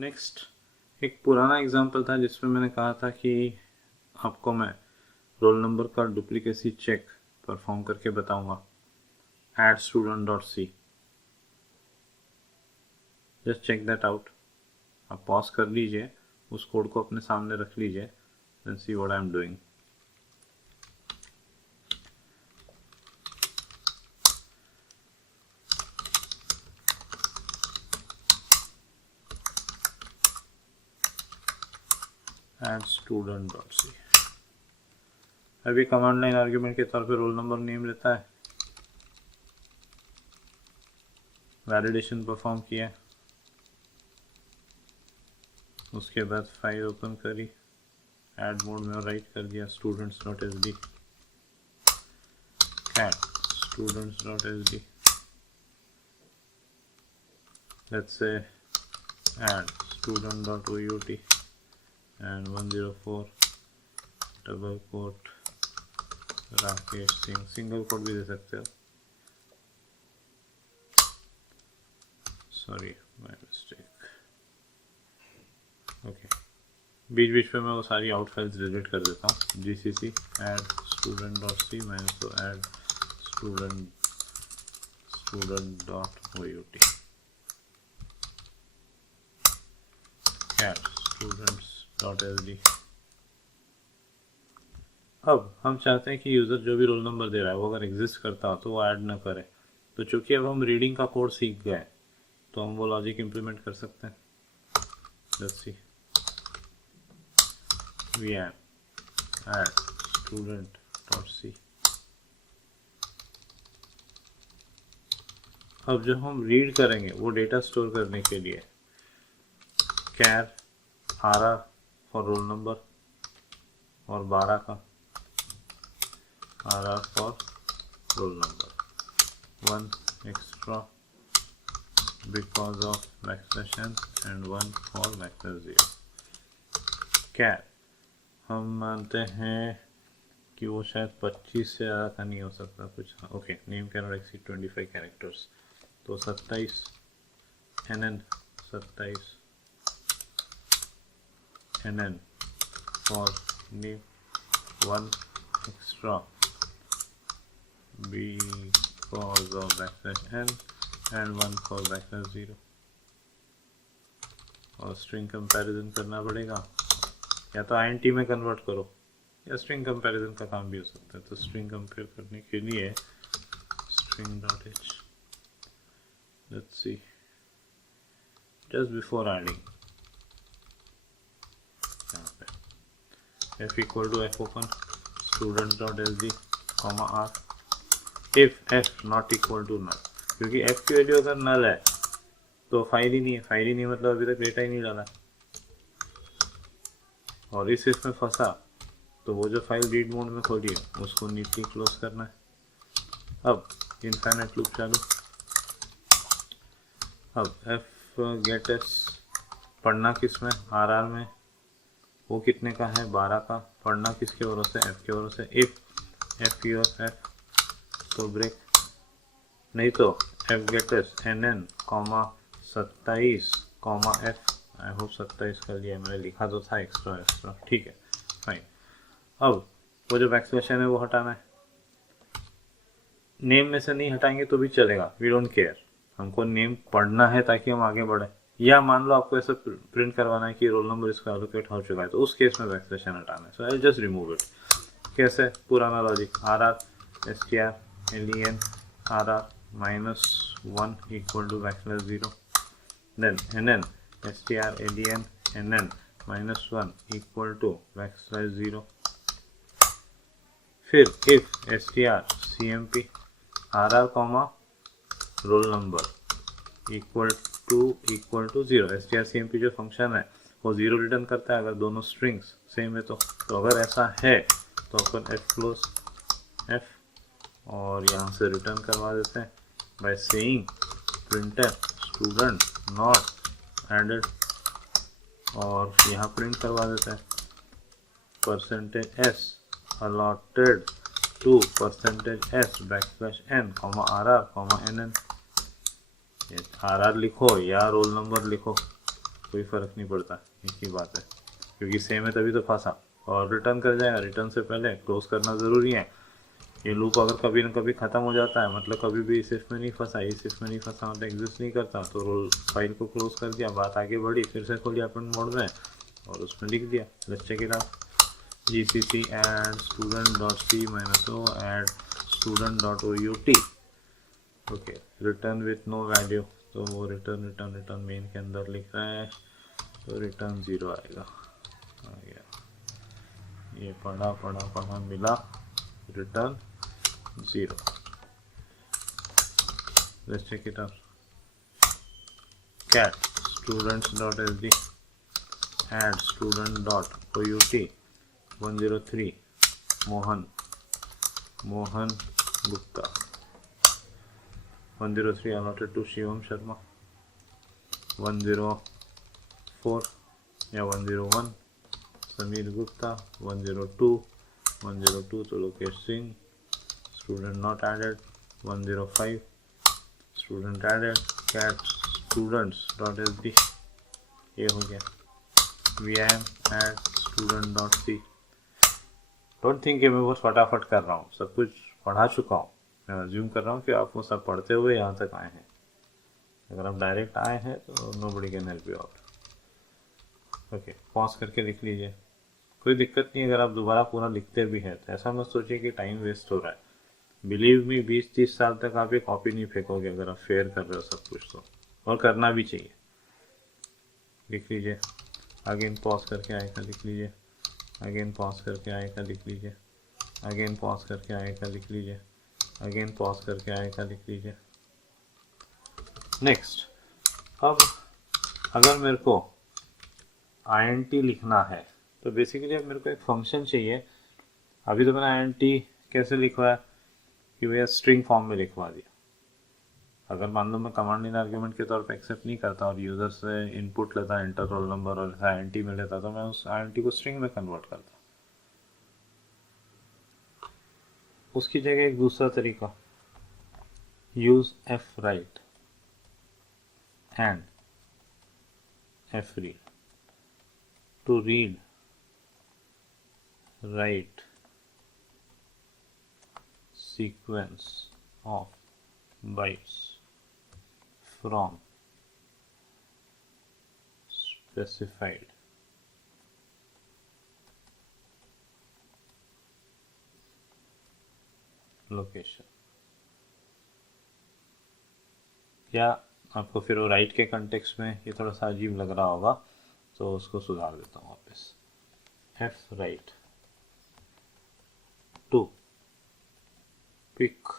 Next एक पुराना example था जिसमें मैंने कहा था कि आपको मैं रोल नंबर का डुप्लीकेसी चेक परफॉर्म करके बताऊंगा. add student.c. Just check that out. आप पॉज कर लीजिए, उस कोड को अपने सामने रख लीजिए, then see what I am doing. add student.c. अभी कमांड लाइन आर्ग्यूमेंट के तौर पे रोल नंबर नेम लेता है. वैलिडेशन परफॉर्म किया, उसके बाद फाइल ओपन करी, ऐड मोड में राइट कर दिया students.sd, cat students.sd. let's say add student.out and 104 double quote Rakesh Singh. Single quote भी दे सकते हो. Sorry my mistake. ओके, बीच बीच में मैं वो सारी आउट फाइल्स डिलीट कर देता हूँ. gcc add student.c मैंने तो add student.out cat students.sd. अब हम चाहते हैं कि यूज़र जो भी रोल नंबर दे रहा है वो अगर एग्जिस्ट करता हो तो वो ऐड ना करे. तो चूंकि अब हम रीडिंग का कोड सीख गए तो हम वो लॉजिक इम्प्लीमेंट कर सकते हैं. Let's see. We add student.c. अब जो हम रीड करेंगे वो डेटा स्टोर करने के लिए कैर RR फॉर रोल नंबर और 12 का RR for roll number, 1 extra because of backslash n and 1 for backslash 0. cat हम मानते हैं कि वो शायद 25 से ज़्यादा का नहीं हो सकता कुछ. Okay, name can not exceed 25 characters. तो 27 NN 27 NN for name, 1 extra because of backslash n and 1 for backslash 0. और स्ट्रिंग कंपैरिजन करना पड़ेगा, या तो INT में कन्वर्ट करो या स्ट्रिंग कंपैरिजन का काम भी हो सकता है. तो स्ट्रिंग कंपेयर करने के लिए string.h. let's see, just before adding f equal to f open student.sd comma r. if f not equal to null, क्योंकि f की वैल्यू अगर नल है तो फाइल ही नहीं है. फाइल ही नहीं मतलब अभी तक डेटा ही नहीं डाला. और इस में फंसा तो वो जो फाइल रीड मोड में खोली है उसको नीटली क्लोज करना है. अब इनफाइनाइट लूप चालू. अब f गेट s पढ़ना किस में, RR में, वो कितने का है, 12 का. पढ़ना किसके ओर से, f के ओर से. इफ f की ओर f तो ब्रेक, नहीं तो f get s NN 27 f. I hope 27 कर लिया मैंने, लिखा तो था एक्स्ट्रा. ठीक है, फाइन. अब वो जो बैकस्लैश है वो हटाना है. नेम में से नहीं हटाएंगे तो भी चलेगा, वी डोंट केयर. हमको नेम पढ़ना है ताकि हम आगे बढ़े. या मान लो आपको ऐसा प्रिंट करवाना है कि रोल नंबर इसका एलोकेट हो चुका है, तो उस केस में बैकस्लैश हटाना है. सो आई जस्ट रिमूव इट. कैसे, पुराना logic, RR str len RR -1 equal to backslash 0. then NN str len NN -1 equal to backslash 0. फिर if str cmp RR comma roll number equal to 0. str cmp जो function है वो 0 return करता है अगर दोनों स्ट्रिंग्स सेम है. तो अगर ऐसा है तो अपन f क्लोज f और यहाँ से रिटर्न करवा देते हैं by saying printf student not added, और यहाँ प्रिंट करवा देते हैं %s allotted to %s backslash n RR NN. RR लिखो या रोल नंबर लिखो, कोई फ़र्क नहीं पड़ता, एक ही बात है, क्योंकि सेम है तभी तो फंसा, और रिटर्न कर जाएगा। रिटर्न से पहले क्लोज करना ज़रूरी है। ये लूप अगर कभी ना कभी ख़त्म हो जाता है, मतलब कभी भी इस इफ में नहीं फंसा, इस इफ में नहीं फंसा, मतलब एग्जिस्ट नहीं करता, तो रोल फाइल को क्लोज कर दिया, बात आगे बढ़ी, फिर से खोलिया अपन मोड में और उसमें लिख दिया, let's check it out, gcc add student.c-o add student.out, okay, return with no value, तो वो रिटर्न रिटर्न रिटर्न मेन के अंदर लिख रहा है, तो रिटर्न 0 आएगा। आ गया, ये पढ़ा पढ़ा पढ़ा मिला, return 0। Let's check it out, cat students.sd add student.out 103 Mohan Gupta, 103 allotted to Shivam Sharma, 104 या 101 समीर गुप्ता, 102 तो Lokesh Singh, student not added, 105 student added, cat students.sd, ये हो गया, vim add student.c। Don't think कि मैं बहुत फटाफट कर रहा हूँ, सब कुछ पढ़ा चुका हूँ। मैं अज्यूम कर रहा हूँ कि आप वो सब पढ़ते हुए यहाँ तक आए हैं। अगर आप डायरेक्ट आए हैं तो nobody can help you out. Okay, pause करके लिख लीजिए, कोई दिक्कत नहीं। अगर आप दोबारा पूरा लिखते भी हैं तो ऐसा मत सोचिए कि टाइम वेस्ट हो रहा है। बिलीव मी, 20-30 साल तक आप ये कॉपी नहीं फेंकोगे अगर आप फेयर कर रहे हो सब कुछ तो, और करना भी चाहिए। लिख लीजिए, अगेन पॉज करके आएगा लिख लीजिए, अगेन पॉज करके आएगा लिख लीजिए, अगेन पॉज करके आएगा लिख लीजिए, अगेन पॉज करके आएगा लिख लीजिए। नेक्स्ट, अब अगर मेरे को int लिखना है तो बेसिकली अब मेरे को एक फंक्शन चाहिए। अभी तो मैंने int कैसे लिखवाया कि भैया स्ट्रिंग फॉर्म में लिखवा दिया। अगर मान लो मैं कमांड इन आर्ग्यूमेंट के तौर पे एक्सेप्ट नहीं करता और यूज़र से इनपुट लेता, इंटर रोल नंबर और ऐसा int में लेता, तो मैं उस int को स्ट्रिंग में कन्वर्ट करता। उसकी जगह एक दूसरा तरीका, use fwrite and fread to read write sequence of bytes from specified location. क्या आपको फिर वो राइट के कंटेक्स्ट में ये थोड़ा सा अजीब लग रहा होगा, तो उसको सुधार देता हूँ वापस, fwrite to pick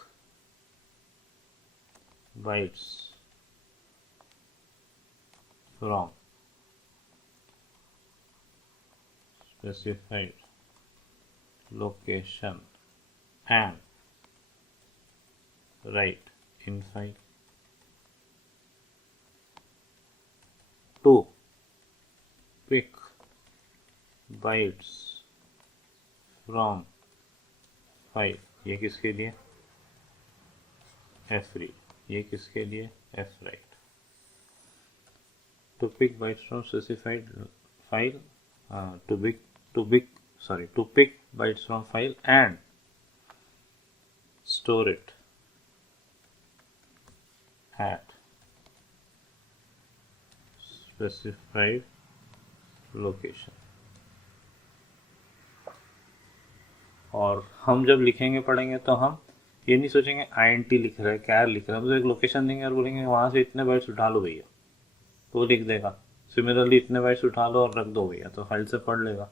bytes from specified location and write in file to pick bytes from file। ये किसके लिए? fread। ये किसके लिए? fwrite। to pick bytes from specified file, to pick bytes from file and store it at specified location। और हम जब लिखेंगे पढ़ेंगे तो हम ये नहीं सोचेंगे int लिख रहे हैं, क्या लिख रहे हैं, हम तो एक लोकेशन देंगे और बोलेंगे वहाँ से इतने बाइट्स उठा लो भैया, तो लिख देगा। सिमिलरली इतने बाइट्स उठा लो और रख दो भैया, तो फाइल से पढ़ लेगा।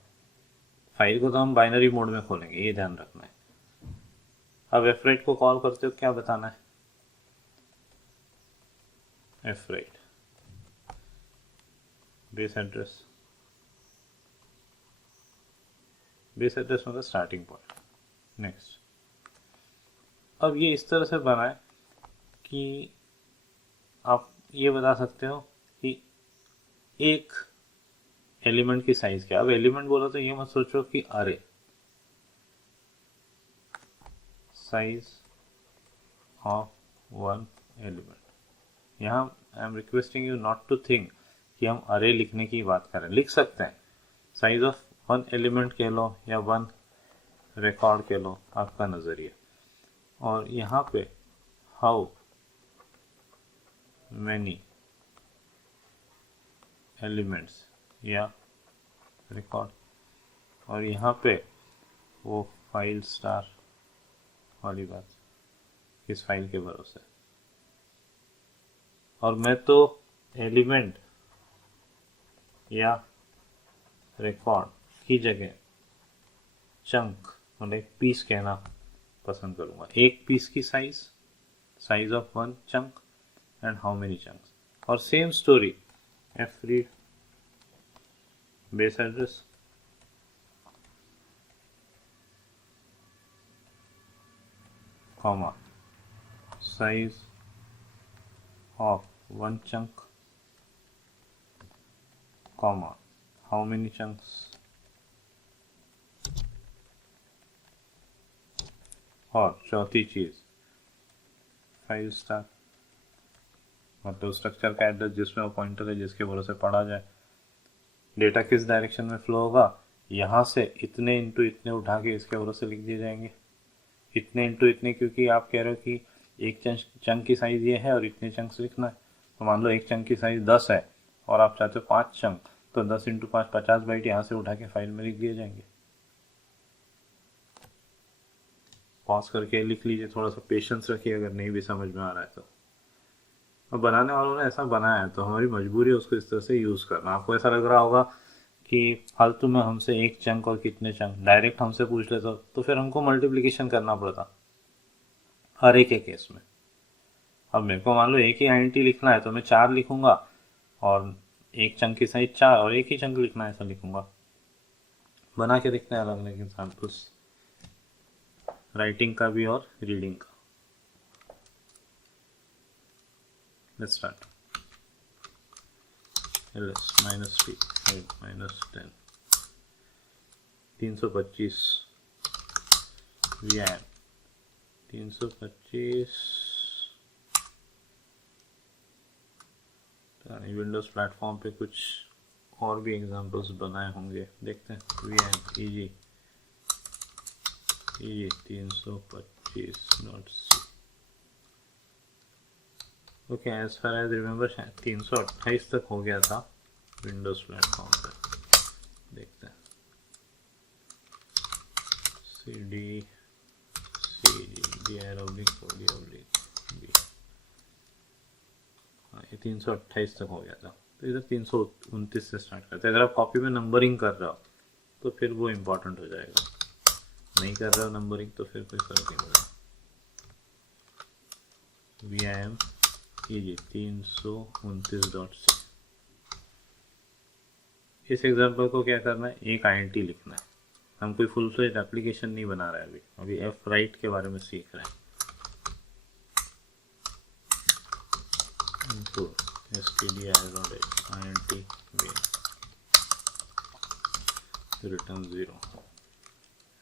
फाइल को तो हम बाइनरी मोड में खोलेंगे, ये ध्यान रखना है। अब fwrite को कॉल करते हो, क्या बताना है? fwrite बेस एड्रेस मतलब स्टार्टिंग पॉइंट। नेक्स्ट, अब ये इस तरह से बना है कि आप ये बता सकते हो कि एक एलिमेंट की साइज क्या। अब एलिमेंट बोला तो ये मत सोचो कि अरे साइज ऑफ वन एलिमेंट। यहाँ I am requesting you not to think कि हम अरे लिखने की बात करें, लिख सकते हैं। साइज ऑफ वन एलिमेंट कह लो या वन रिकॉर्ड कह लो, आपका नज़रिया। और यहाँ पे हाउ मैनी एलिमेंट्स या रिकॉर्ड, और यहाँ पे वो फाइल स्टार वाली बात, किस फाइल के भरोसे। और मैं तो एलिमेंट या रिकॉर्ड की जगह चंक मतलब एक पीस कहना पसंद करूँगा। एक पीस की size of one chunk and how many chunks. और same story f read base address, comma size of one chunk, comma how many chunks, और चौथी चीज फाइल स्टार मतलब स्ट्रक्चर का एड्रेस जिसमें वो पॉइंटर है जिसके भरोसे पढ़ा जाए। डेटा किस डायरेक्शन में फ्लो होगा, यहाँ से इतने इंटू इतने उठा के इसके भरोसे लिख दिए जाएंगे। इतने इंटू इतने क्योंकि आप कह रहे हो कि एक चंक की साइज ये है और इतने चंक्स लिखना है। तो मान लो एक चंक की साइज 10 है और आप चाहते हो 5 चंक, तो 10 इंटू 5 50 बाइट यहाँ से उठा के फाइल में लिख दिए जाएंगे। पॉज करके लिख लीजिए, थोड़ा सा पेशेंस रखिए अगर नहीं भी समझ में आ रहा है तो। और बनाने वालों ने ऐसा बनाया है तो हमारी मजबूरी है उसको इस तरह से यूज़ करना। आपको ऐसा लग रहा होगा कि फालतू में हमसे एक चंक और कितने चंक डायरेक्ट हमसे पूछ लेता तो फिर हमको मल्टीप्लिकेशन करना पड़ता हर एक के केस में। अब मेरे को मान लो एक ही आइडेंटिटी लिखना है तो मैं 4 लिखूंगा और एक चंक की साइज 4 और एक ही चंक लिखना है ऐसा लिखूंगा। बना के देखते हैं अलग अलग एग्जाम्पल्स, राइटिंग का भी और रीडिंग का। Let's start. ls -3 -10 325 VIM 325 Windows platform पे कुछ और भी एग्जांपल्स बनाए होंगे, देखते हैं। VIM EG 325.c। Okay, as far as remember शायद 328 तक हो गया था विंडोज प्लेटफॉर्म पे। देखते हैं CD ये 328 तक हो गया था। तो इधर 329 से स्टार्ट करते हैं। अगर आप कॉपी में नंबरिंग कर रहे हो तो फिर वो इम्पोर्टेंट हो जाएगा, नहीं कर रहे हो नंबरिंग तो फिर कोई फर्क नहीं पड़ेगा। VIM EG 329.c। इस एग्जाम्पल को क्या करना है, एक आइडेंटिटी लिखना है। हम कोई फुल फ्लेज एप्लीकेशन नहीं बना रहे हैं अभी एफ राइट के बारे में सीख रहे हैं। तो stdio.int return 0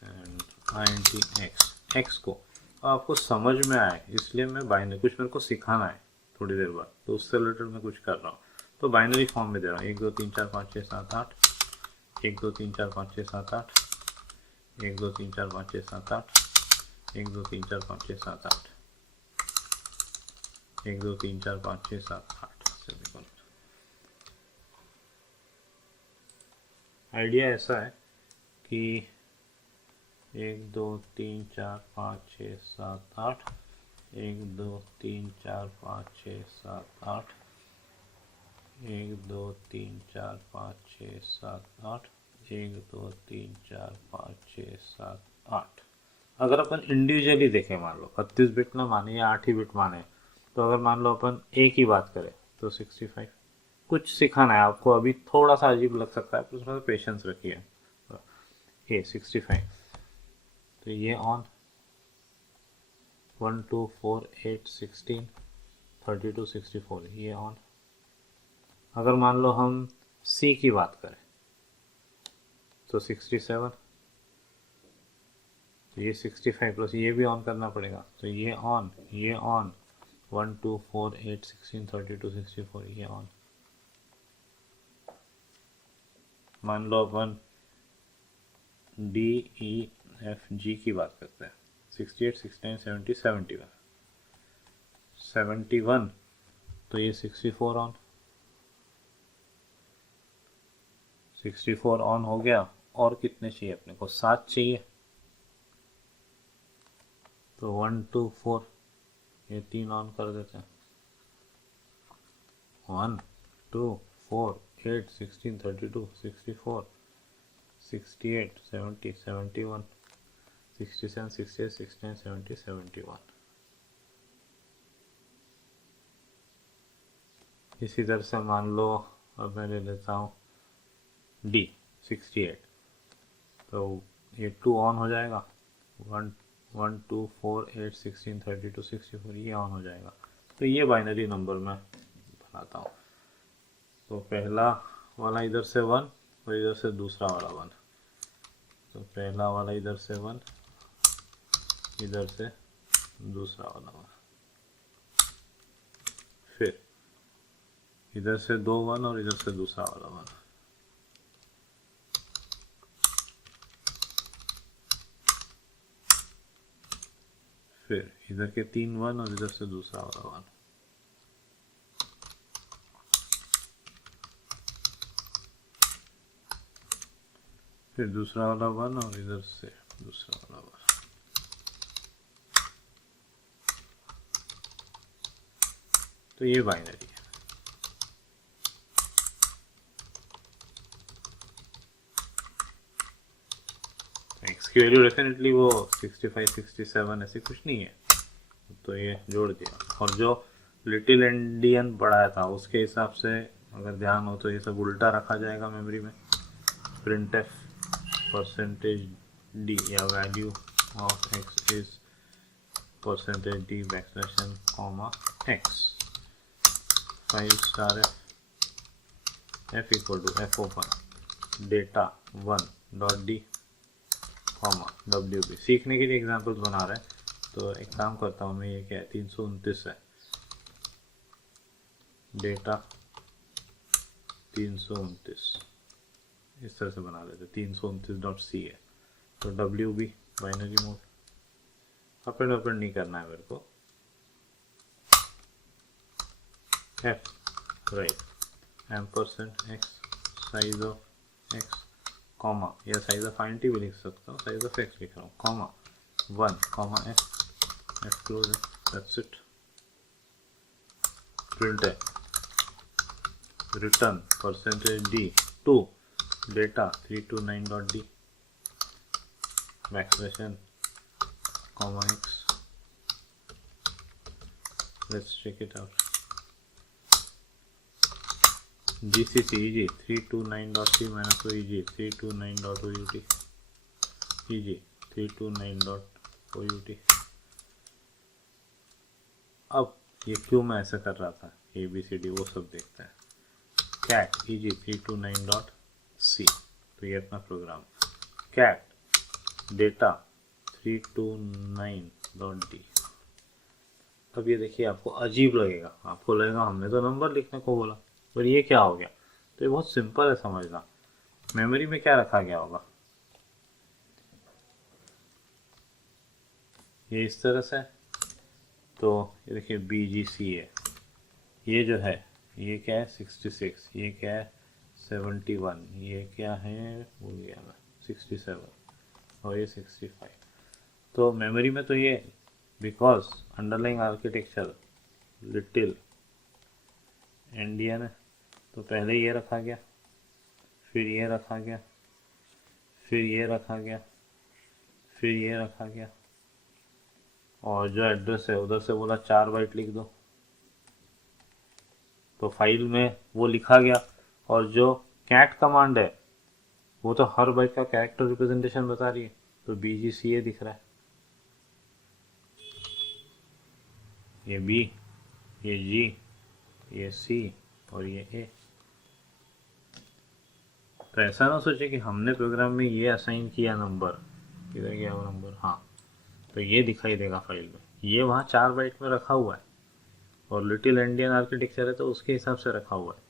and int x को आपको समझ में आए इसलिए मैं बाइनरी, कुछ मेरे को सिखाना है थोड़ी देर बाद तो उससे रिलेटेड मैं कुछ कर रहा हूँ तो बाइनरी फॉर्म में दे रहा हूँ। 1 2 3 4 5 6 7 8 1 2 3 4 5 6 7 8 1 2 3 4 5 6 7 8 1 2 3 4 5 6 7 8 1 2 3 4 5 6 7 8। आइडिया ऐसा है कि 1 2 3 4 5 6 7 8 1 2 3 4 5 6 7 8 1 2 3 4 5 6 7 8 1 2 3 4 5 6 7 8। अगर अपन इंडिविजुअली देखें, मान लो 32 बिट ना माने या 8 ही बिट माने, तो अगर मान लो अपन एक ही बात करें तो 65। कुछ सिखाना है आपको, अभी थोड़ा सा अजीब लग सकता है पर थोड़ा सा पेशेंस रखिए। ये 65 तो ये ऑन 1 2 4 8 16 32 64 ये ऑन। अगर मान लो हम C की बात करें तो 67, तो ये 65 प्लस ये भी ऑन करना पड़ेगा तो ये ऑन 1 2 4 8 16 32 64 ये ऑन। मान लो अपन DEFG की बात करते हैं, 68, 69, 70, 71, 71, तो ये 64 ऑन, 64 ऑन हो गया। और कितने चाहिए अपने को? 7 चाहिए। तो 1 2 4 ये 3 ऑन कर देते हैं। 1 2 4 8 16 32 64 68 70 71 67 68 69 70 71। इसी तरह से मान लो अब मैं ले लेता हूँ D 68, तो ये 2 ऑन हो जाएगा। 1 1 2 4 8 16 32 64 ये ऑन हो जाएगा। तो ये बाइनरी नंबर मैं बनाता हूँ। तो पहला वाला इधर से 1 और इधर से दूसरा वाला 1। तो पहला वाला इधर से 1, इधर से दूसरा वाला 1, फिर इधर से 2 1 और इधर से दूसरा वाला 1, फिर इधर के 3 1 और इधर से दूसरा वाला 1, फिर दूसरा वाला 1 और इधर से दूसरा वाला 1। तो ये बाइनरी है। एक्स की वैल्यू डेफिनेटली वो 65 67 ऐसे कुछ नहीं है, तो ये जोड़ दिया। और जो लिटिल एंडियन पढ़ाया था उसके हिसाब से अगर ध्यान हो तो ये सब उल्टा रखा जाएगा मेमोरी में। printf %d या वैल्यू ऑफ x इज %d backslash comma x 5 star f equal to f open data 1 dot D comma WB। सीखने के लिए एग्जाम्पल्स बना रहे हैं, तो एक काम करता हूँ मैं, ये क्या है 329 है, डेटा 329 इस तरह से बना लेते, 329.c है। तो WB binary mode, append open नहीं करना है मेरे को। F right ampersand x size of x comma, या साइज ऑफ int भी लिख सकता हूँ, साइज ऑफ x लिख रहा हूँ, कॉमा 1 कॉमा f क्लोज है, दैट्स इट। प्रिंट है return %d 2 data 329.d backslash n comma x। Let's check it out. GCC EG 329.c minus OEG 329.OUT EG 329.OUT। अब ये क्यों मैं ऐसा कर रहा था, ABCD वो सब देखते हैं। cat EG 329.c, तो ये अपना प्रोग्राम। cat data 329.d। अब ये देखिए आपको अजीब लगेगा, आपको लगेगा हमने तो नंबर लिखने को बोला, पर ये क्या हो गया। तो ये बहुत सिंपल है समझना। मेमोरी में क्या रखा गया होगा, ये इस तरह से। तो ये देखिए BGC है, ये जो है ये क्या है 66, ये क्या है 71, ये क्या है भूल गया मैं 67, और ये 65। तो मेमोरी में तो ये because underlying architecture little endian है, तो पहले ये रखा गया, फिर ये रखा गया, फिर ये रखा गया, फिर ये रखा गया, और जो एड्रेस है उधर से बोला 4 बाइट लिख दो, तो फाइल में वो लिखा गया। और जो कैट कमांड है वो तो हर बाइट का कैरेक्टर रिप्रेजेंटेशन बता रही है, तो BGCA दिख रहा है, ये B, ये G, ये C और ये A। तो ऐसा ना सोचे कि हमने प्रोग्राम में ये असाइन किया नंबर, किधर गया वो नंबर, हाँ तो ये दिखाई देगा फाइल में, ये वहाँ 4 बाइट में रखा हुआ है, और लिटिल एंडियन आर्किटेक्चर है तो उसके हिसाब से रखा हुआ है।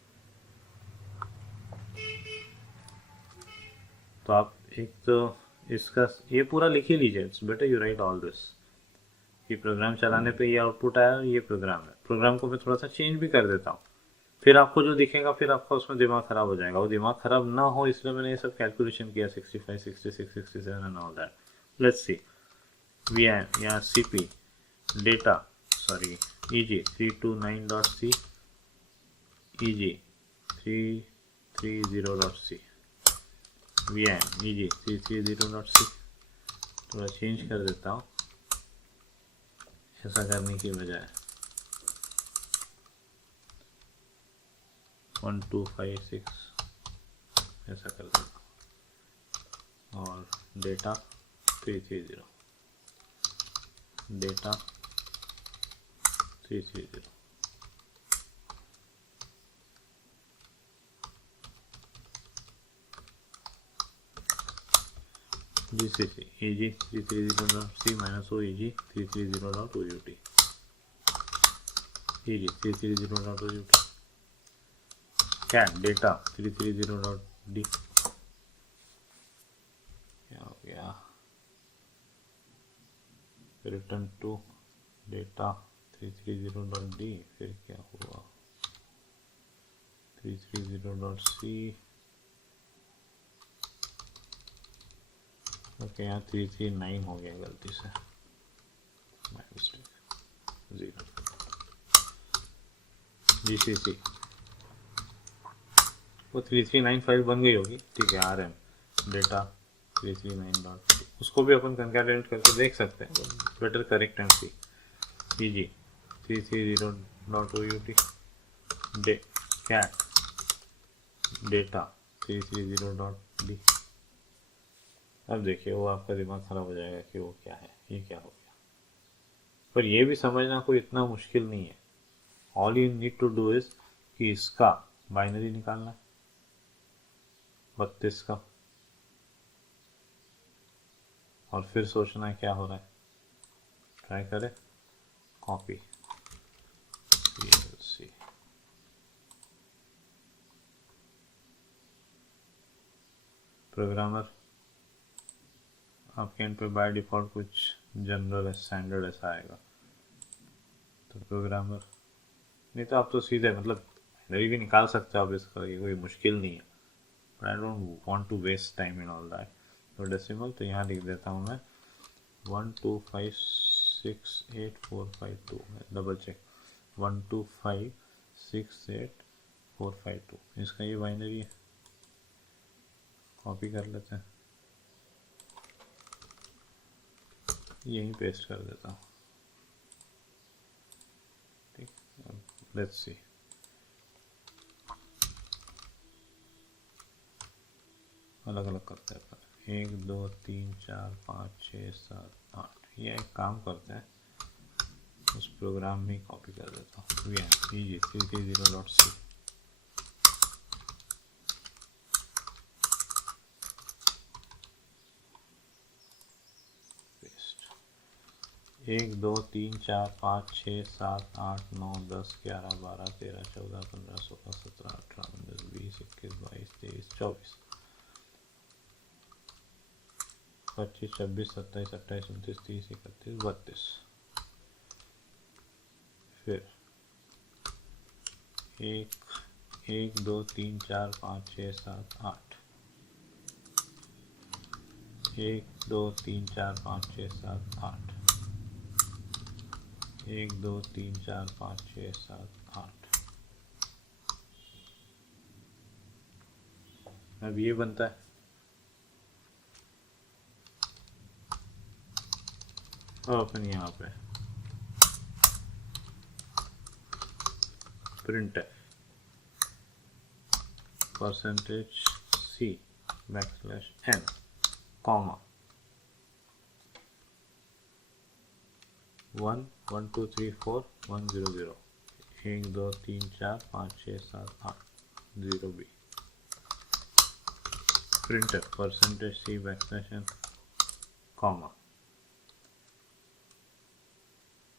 तो आप एक तो इसका ये पूरा लिख ही लीजिए, it's better you right all this कि प्रोग्राम चलाने पे ये आउटपुट आया, ये प्रोग्राम है। प्रोग्राम को मैं थोड़ा सा चेंज भी कर देता हूँ, फिर आपको जो दिखेगा फिर आपका उसमें दिमाग खराब हो जाएगा। वो दिमाग खराब ना हो इसलिए मैंने ये सब कैलकुलेशन किया, 65, 66, 67 and all that. Let's see VM या CP data sorry EG 329.c EG 330.c VM EG 330.c थोड़ा चेंज कर देता हूँ ऐसा करने की बजाय। 1256 ऐसा कर देता और data 330 data 330 GCC EG 330.c minus OEG 330.OUT EG 330.OUT cat data 330.d क्या हो गया, रिटर्न टू डेटा 330.d फिर क्या हुआ 330.c ओके यहाँ 339 हो गया गलती से, माय मिस्टेक 0 GCC वो 339 फाइल बन गई होगी, ठीक है। RM data 339. उसको भी अपन कंकैटेनेट करके देख सकते हैं, better correct and see EG 330.OUT डे cat डेटा 330.d। अब देखिए वो आपका दिमाग खराब हो जाएगा कि वो क्या है, ये क्या हो गया। पर ये भी समझना कोई इतना मुश्किल नहीं है। All you need to do is कि इसका बाइनरी निकालना है 32 का और फिर सोचना है क्या हो रहा है। ट्राई करें, कॉपी PLC प्रोग्रामर आपके एंड पे बाय डिफॉल्ट कुछ जनरल स्टैंडर्ड ऐसा आएगा, तो प्रोग्रामर नहीं तो आप तो सीधे मतलब बाइनरी भी निकाल सकते हो आप इसका, ये कोई मुश्किल नहीं है। But I don't want to waste time in all that. तो डेसिमल तो यहाँ लिख देता हूँ मैं 1256845 डबल चेक 1256845 इसका ये बाइनरी है। कॉपी कर लेते हैं, यहीं पेस्ट कर देता हूँ, ठीक। लेट्स सी अलग अलग करते हैं 1 2 3 4 5 6 7 8। ये एक काम करते हैं, उस प्रोग्राम में कॉपी कर देता हूँ VM EG 330.c 1 2 3 4 5 6 7 8 9 10 11 12 13 14 15 16 17 18 19 20 21 22 23 24 25 26 27 28 29 30 31 32 फिर 1 2 3 4 5 6 7 8 1 2 3 4 5 6 7 8 1 2 3 4 5 6 7 8। अब ये बनता है और अपन यहाँ पे printf %c \n comma 1 1 2 3 4 1 0 0 1 2 3 4 5 6 7 8 0 b printf %c \n comma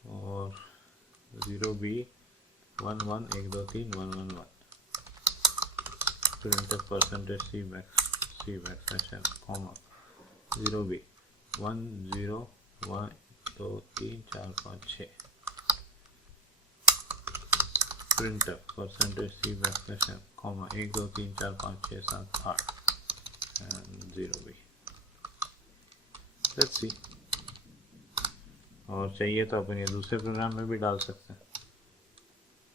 और 0 b 1 1 1 2 3 1 1 1 printf %c C backslash M comma 0b 1 0 1 2 3 4 5 6 printer percentage C backslash M comma 1 2 3 4 5 6 7 8 and 0b। Let's see. और चाहिए तो अपन ये दूसरे प्रोग्राम में भी डाल सकते हैं,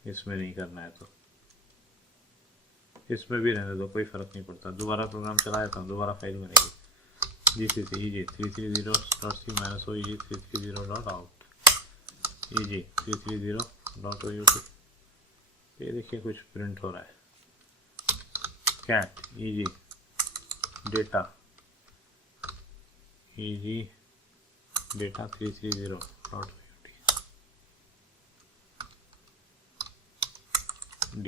इसमें नहीं करना है तो इसमें भी रहने दो, कोई फ़र्क नहीं पड़ता। दोबारा प्रोग्राम चलाया था, दोबारा फाइल बनेगी gcc eg330.c -o eg330.out eg330.out। ये देखिए कुछ प्रिंट हो रहा है, cat eg data 330.out d।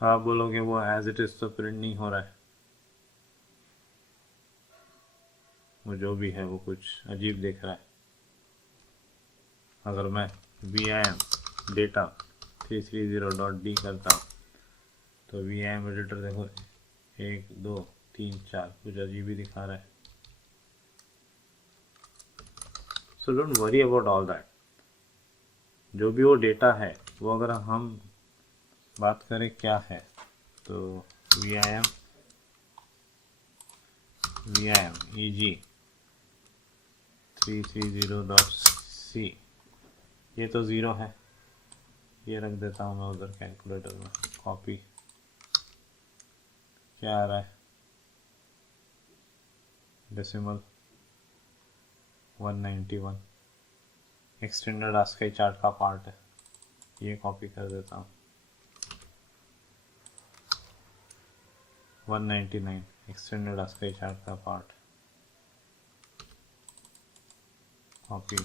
आप बोलोगे वो एज इट इज तो प्रिंट नहीं हो रहा है, वो जो भी है वो कुछ अजीब दिख रहा है। अगर मैं vim data 330.d करता हूँ तो vim एडिटर देखो 1 2 3 4 कुछ अजीब ही दिखा रहा है। So don't worry about all that. जो भी वो डेटा है वो अगर हम बात करें क्या है तो vim eg 330.c ये तो 0 है, ये रख देता हूँ मैं उधर कैलकुलेटर में। कॉपी क्या आ रहा है, डेसिमल 191 एक्सटेंडेड आस्की चार्ट का पार्ट है, ये कॉपी कर देता हूँ। 199 एक्सटेंडेड आस्की चार्ट का part, copy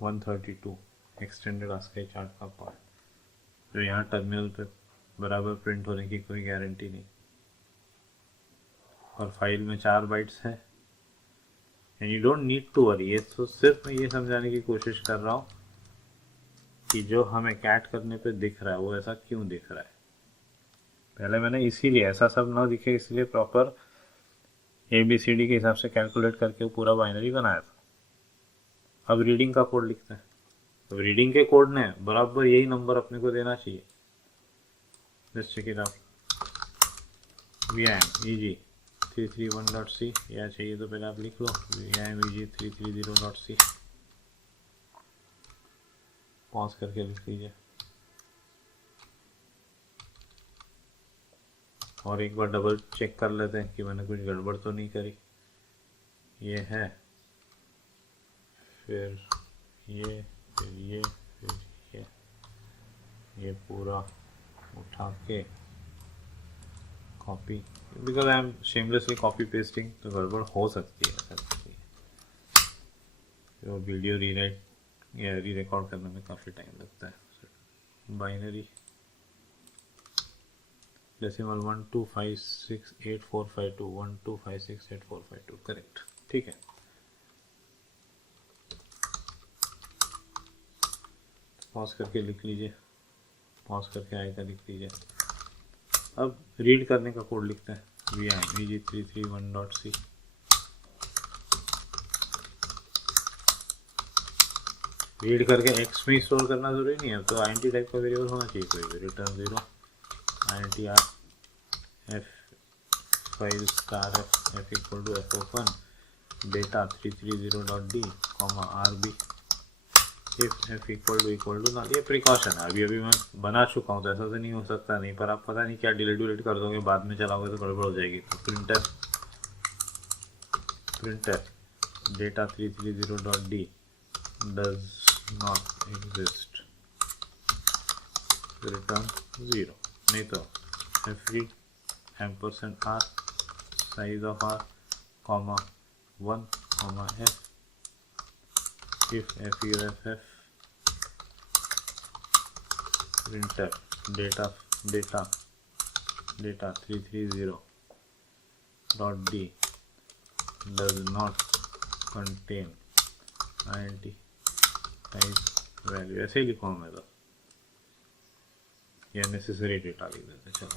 132 extended ASCII chart का पार्ट। तो यहाँ टर्मिनल पे बराबर प्रिंट होने की कोई गारंटी नहीं, और फाइल में 4 बाइट्स है and you don't need to worry. ये तो सिर्फ मैं ये समझाने की कोशिश कर रहा हूँ कि जो हमें कैट करने पे दिख रहा है वो ऐसा क्यों दिख रहा है। पहले मैंने इसीलिए ऐसा सब ना दिखे इसलिए प्रॉपर ABCD के हिसाब से कैलकुलेट करके पूरा बाइनरी बनाया था। अब रीडिंग का कोड लिखते हैं, अब रीडिंग के कोड ने बराबर यही नंबर अपने को देना चाहिए। Let's check it out. vim eg 331.c या चाहिए तो पहले आप लिख लो vim eg 330.c, पॉज करके लिख लीजिए और एक बार डबल चेक कर लेते हैं कि मैंने कुछ गड़बड़ तो नहीं करी। ये है, फिर ये, फिर ये, फिर ये पूरा उठा के copy, because I am shamelessly copy pasting, तो गड़बड़ हो सकती है। तो वीडियो रीराइट या री रिकॉर्ड करने में काफ़ी टाइम लगता है। बाइनरी डेसिमल 1256845 1256845 करेक्ट, ठीक है। पॉज करके लिख लीजिए, पॉज करके आएगा लिख लीजिए। अब रीड करने का कोड लिखते हैं vim eg 331.c। रीड करके x में स्टोर करना जरूरी नहीं है, तो int टाइप का वेरिएबल होना चाहिए कोई भी। Return 0 intr f file star f equal to f open data 330.d rb if f equal to ना। ये प्रिकॉशन है, अभी मैं बना चुका हूँ तो ऐसा तो नहीं हो सकता नहीं, पर आप पता नहीं क्या डिलीट कर दोगे, बाद में चलाओगे तो गड़बड़ हो जाएगी। तो printer data 330.d does not exist, return 0, नहीं तो fread %r size of r comma 1 comma f if fuff printer data 330.d does not contain int type value, ऐसे ही लिखूँ मैं तो। या नेसेसरी डेटा लिख देते हैं। चलो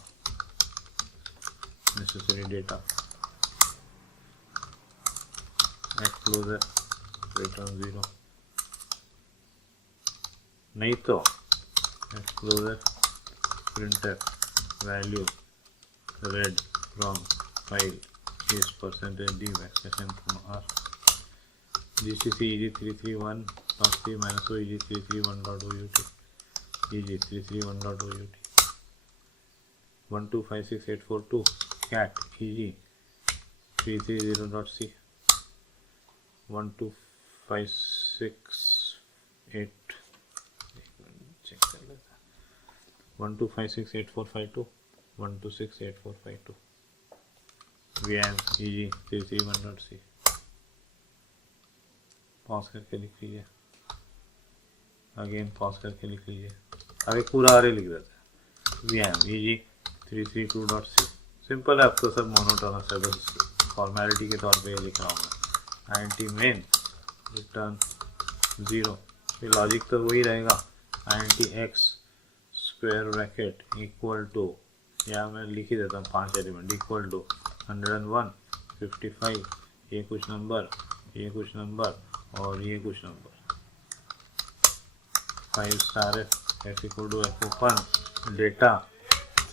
नेसेसरी डेटा एक्सक्लोजर रिटर्न 0, नहीं तो एक्सक्लोजर printf value read from file is %d backslash r gcc eg331.c minus o eg331.out eg331.out 1256842 cat eg330.c 12568 check कर लेते हैं 1256845 1268452 VM eg331.c पॉज करके लिख लीजिए, अगेन पॉज करके लिख लीजिए, आगे पूरा आरे लिख देते हैं VM eg332.c। सिंपल है, अब तो सब मोनोटोनस है, बस फॉर्मेलिटी के तौर पे ये लिख रहा हूँ मैं। int main रिटर्न 0, ये लॉजिक तो वही रहेगा। int x square bracket equal to, या मैं लिख ही देता हूँ 5 एलिमेंट, इक्वल टू 101 55, ये कुछ नंबर, ये कुछ नंबर और ये कुछ number. 5 star f equal to f open data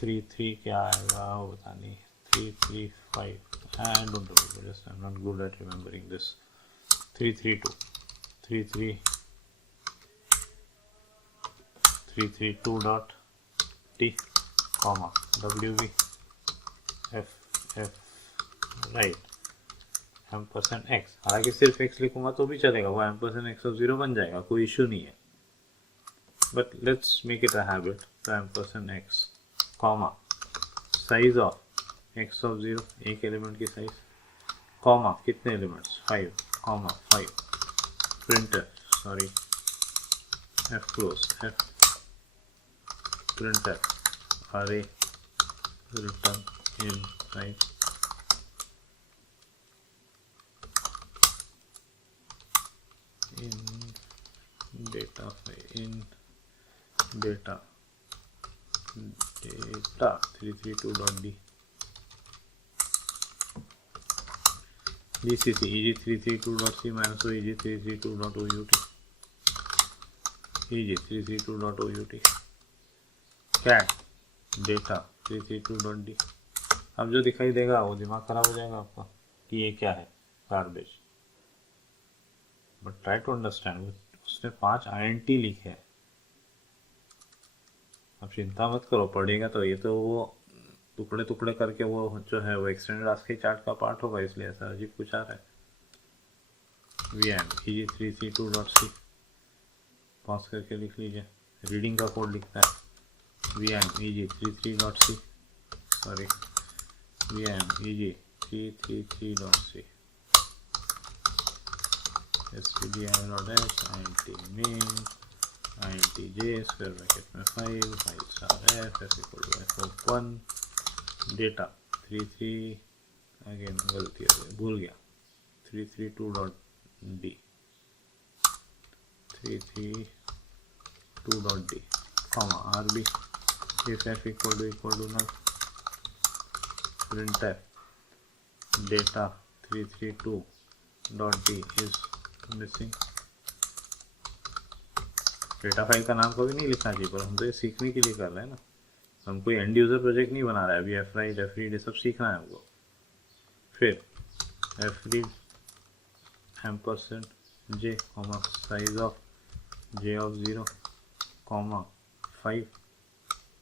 33 क्या आएगा वो पता नहीं, 335 I don't remember this, I'm not good at remembering this। 332 332.t comma wv f right ampersand x, हालांकि सिर्फ x लिखूंगा तो भी चलेगा, वो एम्परसेंड x ऑफ 0 बन जाएगा, कोई इशू नहीं है, but let's make it a habit. तो ampersand x comma size of x of 0, एक एलिमेंट की साइज, कॉमा कितने elements 5, comma 5 printer sorry f close f printer array return in type in data data 332.d gcc eg332.c minus o eg332.out eg332.out cat data 332.d। अब जो दिखाई देगा वो दिमाग खराब हो जाएगा आपका कि ये क्या है, garbage, but try to understand. उसने 5 INT लिखे हैं, अब चिंता मत करो, पढ़ेगा तो ये तो वो टुकड़े टुकड़े करके वो जो है वो एक्सटेंडेड आस्की चार्ट का पार्ट होगा, इसलिए ऐसा अजीब कुछ आ रहा है। VM eg332.c पॉज करके लिख लीजिए, रीडिंग का कोड लिखता है VM eg33.c sorry VM eg333.c stdio.h int main int j square bracket में 5 star f equal to f open data 33 again गलती हो गई, भूल गया 332.d 332.d comma rb if f equal to null printf data 332.d is missing। Data file का नाम कभी नहीं लिखना चाहिए, पर हम तो ये सीखने के लिए कर रहे हैं ना, हम कोई एंड यूजर प्रोजेक्ट नहीं बना रहा है अभी। f write f read ये सब सीखना है हमको। फिर f read ampersand j comma size of j of 0 comma 5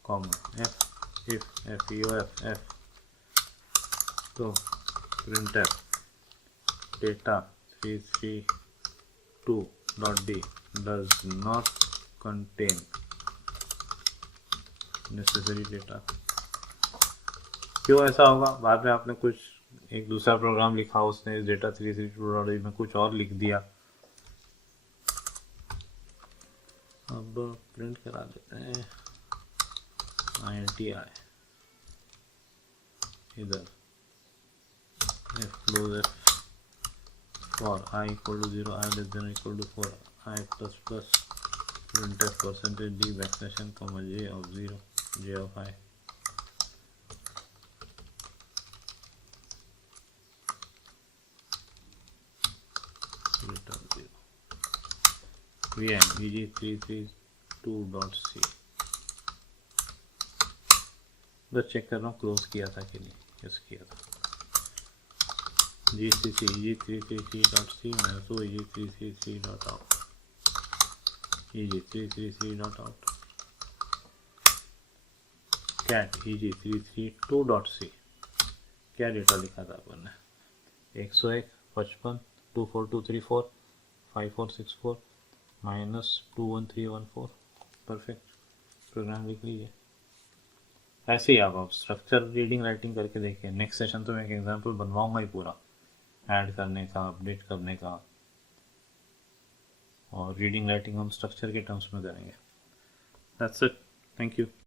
comma f if feof f तो printf data 332.d does not contain necessary data। क्यों ऐसा होगा, बाद में आपने कुछ एक दूसरा प्रोग्राम लिखा, उसने इस डेटा 332.d में कुछ और लिख दिया। अब प्रिंट करा देते हैं INTI इधर f close f for I equal to 0 I less than or equal to 4 I plus plus printf percentage d backslash n comma j of 0 J of I return 0. Vn eg332.c बस check कर रहा हूँ close किया था कि नहीं. Yes किया था. gcc eg333.c -o eg333.out eg333.out cat eg332.c. क्या डेटा लिखा था अपन ने? 101 55 24234 5464 -21314. परफेक्ट. प्रोग्राम लिख लीजिए. ऐसे ही आप स्ट्रक्चर रीडिंग राइटिंग करके देखिए. नेक्स्ट सेशन तो मैं एक एग्जांपल बनवाऊंगा ही पूरा, ऐड करने का, अपडेट करने का, और रीडिंग राइटिंग हम स्ट्रक्चर के टर्म्स में करेंगे. That's it. Thank you.